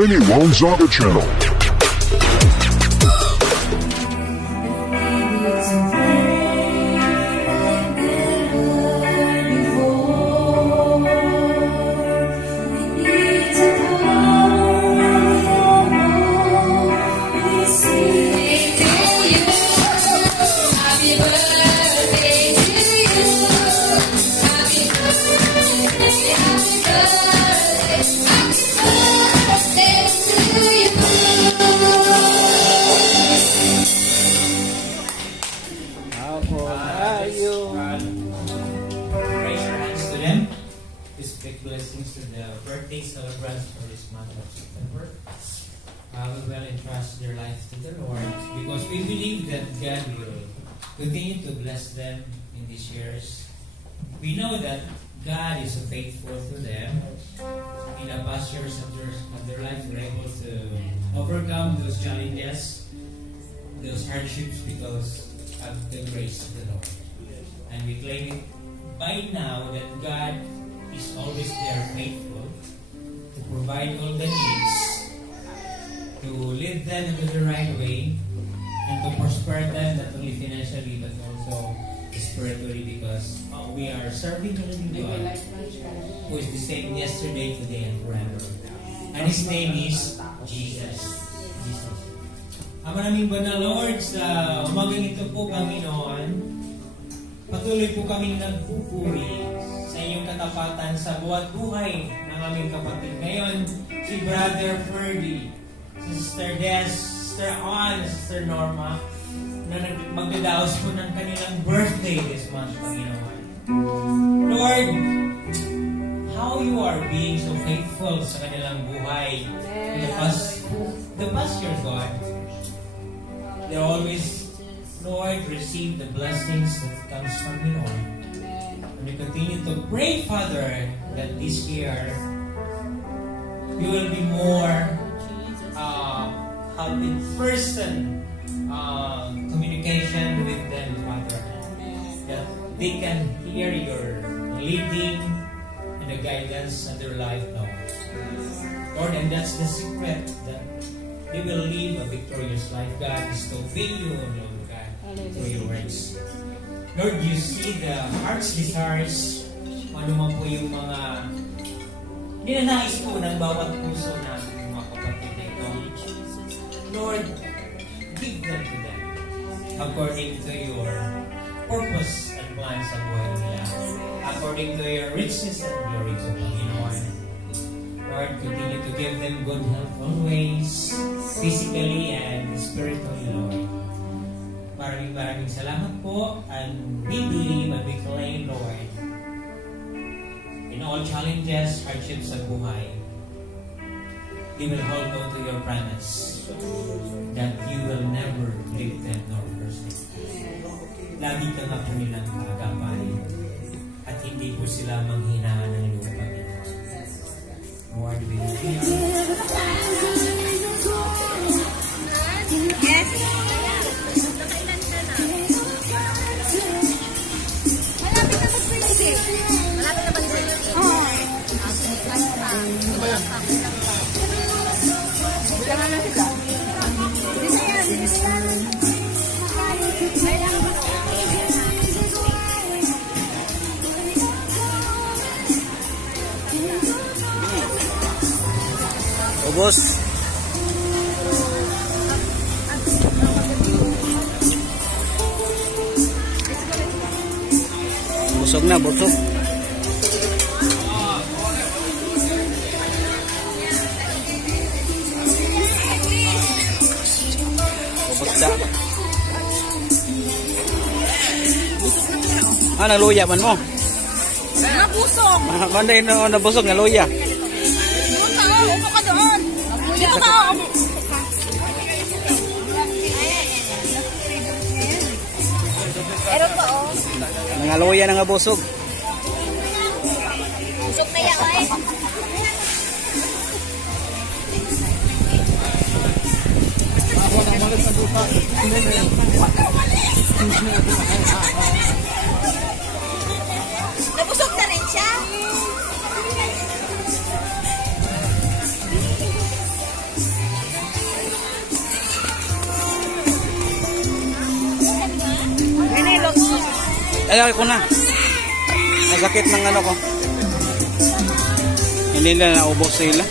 Benny Wonzaga Channel. Blessings to the birthday celebrants for this month of September. We will entrust their lives to the Lord because we believe that God will continue to bless them in these years. We know that God is faithful to them. In the past years of their life, we're able to overcome those challenges, those hardships because of the grace of the Lord. And we claim it by now that God is always there faithful to provide all the needs, to lead them into the right way, and to prosper them not only financially but also spiritually because we are serving the living God who is the same yesterday, today, and forever. And His name is Jesus. Ama namin banal Lord, sa umagang ito po Panginoon, patuloy po kaming nagpupuri sa inyong katapatan sa buhat buhay ng aming kapatid. Ngayon, si Brother Ferdy, si Sister Des, Sister Ann, Sister Norma, na magdadaos po ng kanilang birthday this month, Panginoon. Lord, how you are being so faithful sa kanilang buhay in the past year, God. They always, Lord, receive the blessings that comes from you, Lord. And we continue to pray, Father, that this year you will be more in-person communication with them, Father. That they can hear your leading and the guidance of their life, Lord. Lord, and that's the secret that they will live a victorious life, God, is to obey you, Lord God, through your words. Lord, you see the heart's desires, ano man po yung mga ninanais po ng bawat puso natin, mga kapatid na ito. Lord, give them to them according to your purpose and plan sa buhay nila, according to your richness and glory po, Panginoon. Lord, continue to give them good health always, physically and spiritually, Lord. Maraming salamat po, and we believe and we claim, Lord, in all challenges, hardships sa buhay, you will hold on to your promise that you will never leave them nor forsake them. Lagi ka nga po nilang magagabay at hindi po sila manghinaan ng iyong Panginoon. Lord, we love you. Yes. Ubos. Busog na, busog. Naluya man mo. Nabusog. Manday na nabusog na luya. Upo ka doon. Dito ka. Meron pa oh. Mga luya na nga busog. Busog na yan ay. Nabusog na rin siya. Ay, ako na. Nasakit ng ano ko. Hindi na naubos sila.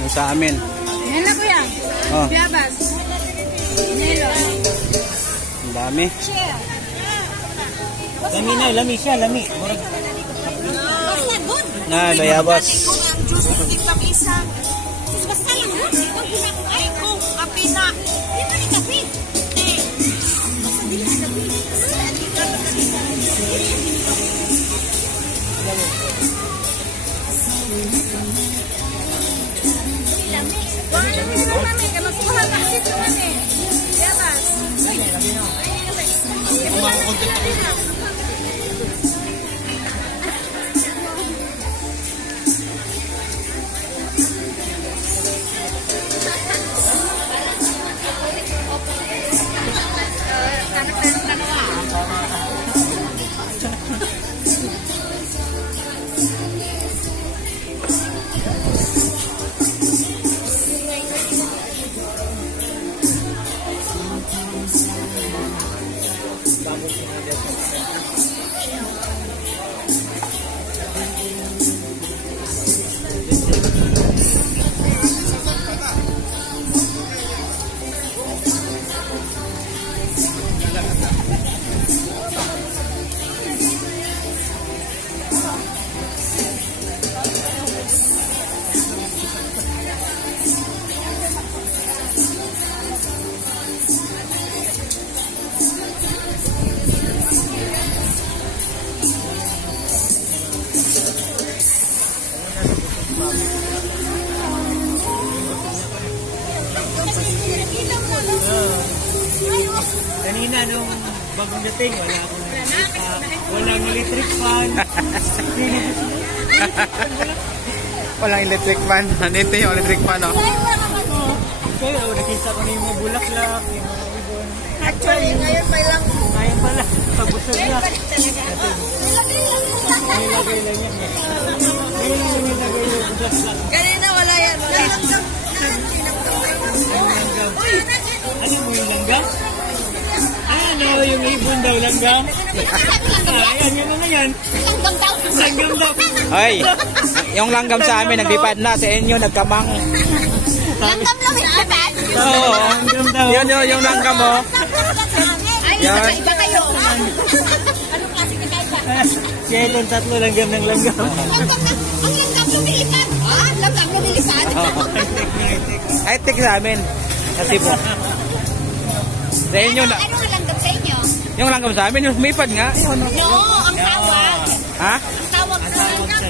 Yung sa amin. Yan na kuya. Oh, Biyabas. Nelo. ang dami. Lami na, lami siya, lami. Basta doon. Na, bayabas. Kung ang juice ito tigpang isa. Basta lang doon. Huwag mo na kung ay kung kape na. Di ba ni kape? Basta di na kape. Mami, kamagkuhan ka dito mami. Biyabas. Kanina nung bagong dating, wala akong nakita. Walang electric fan. Walang electric fan. Nandito yung electric fan, oh. Kaya nakita ko na yung mga bulaklak, yung mga ibon. Actually, ngayon pa lang. Ngayon pala, pagbusog na. Nilagay Nilagay lang yan. Ngayon lang nilagay yung bulaklak. Kanina wala yan. Wala yan. Ano mo yung langgam? Ano yung ibon daw langgam? Ayan, yun na yan. Langgam daw. Langgam daw. Ay, yung langgam sa amin, naglipad na. Sa inyo, nagkamang. Langgam lang yung lahat. Oo. Langgam daw. Yun yung langgam, oh. Ay, Yan. iba kayo. Anong klase na kayo? Siya itong tatlo langgam ng langgam. Ang langgam lumilipad. Ah, langgam lumilipad. High-tech sa amin. Kasi po. Sa inyo na. Ano ang langgam sa inyo? Yung langgam sa amin, yung lumipad nga. Yun, oh. No, ang tawag. Ha? Ang tawag sa langgam.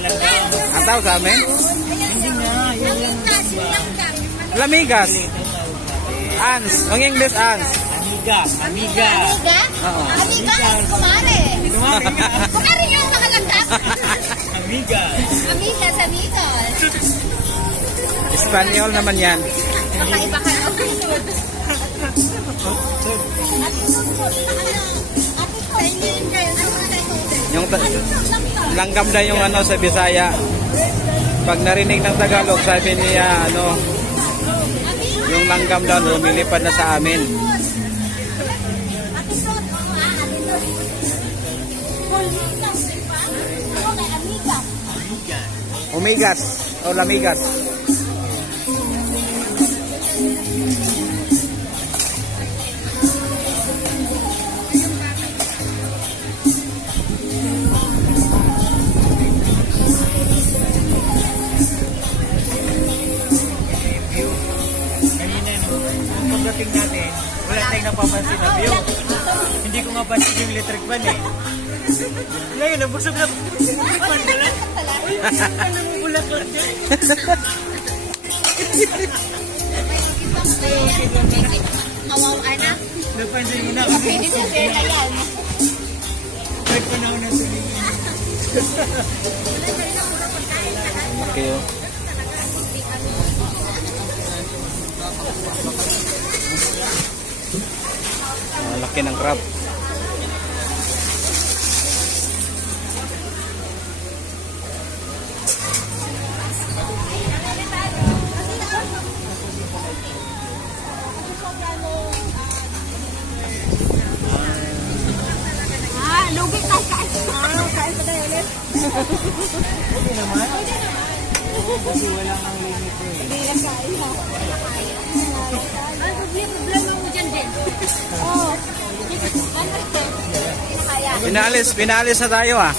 Ang tawag sa amin? Hindi nga, yun lang. Langgam. Lamigas. Ants. Ang English, ants. Amiga, amiga. Amiga? Oo. Amiga ang kumare. Kumari nga. Kumare yung mga langgam. Amiga. Amigas, amigos. Espanyol naman yan. Kakaiba kayo. Yung langgam na yung ano sa Bisaya. Pag narinig ng Tagalog, sabi niya ano, yung langgam daw lumilipad na sa amin. Umigas o lamigas. Kanina nung pagdating natin, wala tayong napapansin na view. Hindi ko nga pansin yung electric fan eh. Ngayon, nabusog na. Electric fan pala. Uy, ano mo bulaklak dyan? Kawaw, anak. Napansin mo na. Pwede sa pera yan. Kahit panahon na tuloy. Okay, oh. Laki ng crab. Kasi wala nang limit eh. Hindi lang kain ha. Ang problema mo dyan din. Oo. Pinalis na tayo ah.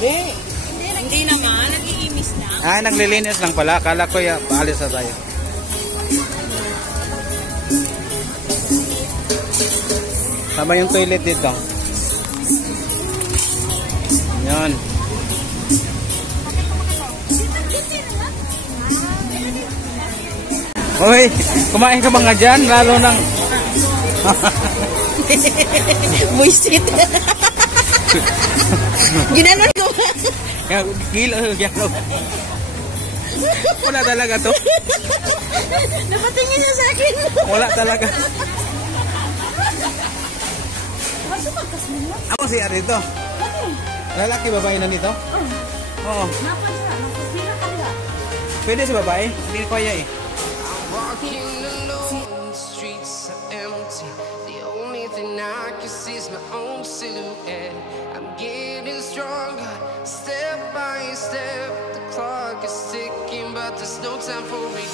Hindi naman. Nag-iimis na. Ah, naglilinis lang pala. Akala ko paalis na tayo. Tama yung toilet dito. Yan. Hoy, kumain ka ba nga dyan? Lalo ng... Buisit. Ginanon ko. Gilo. Wala talaga to. Napatingin niya sa akin. Wala talaga. Ako siya dito. Lalaki babae na dito? Oo. Pwede sa babae? Hindi ko kaya eh. Walking alone, the streets are empty. The only thing I can see is my own silhouette. I'm getting stronger, step by step. The clock is ticking, but there's no time for me.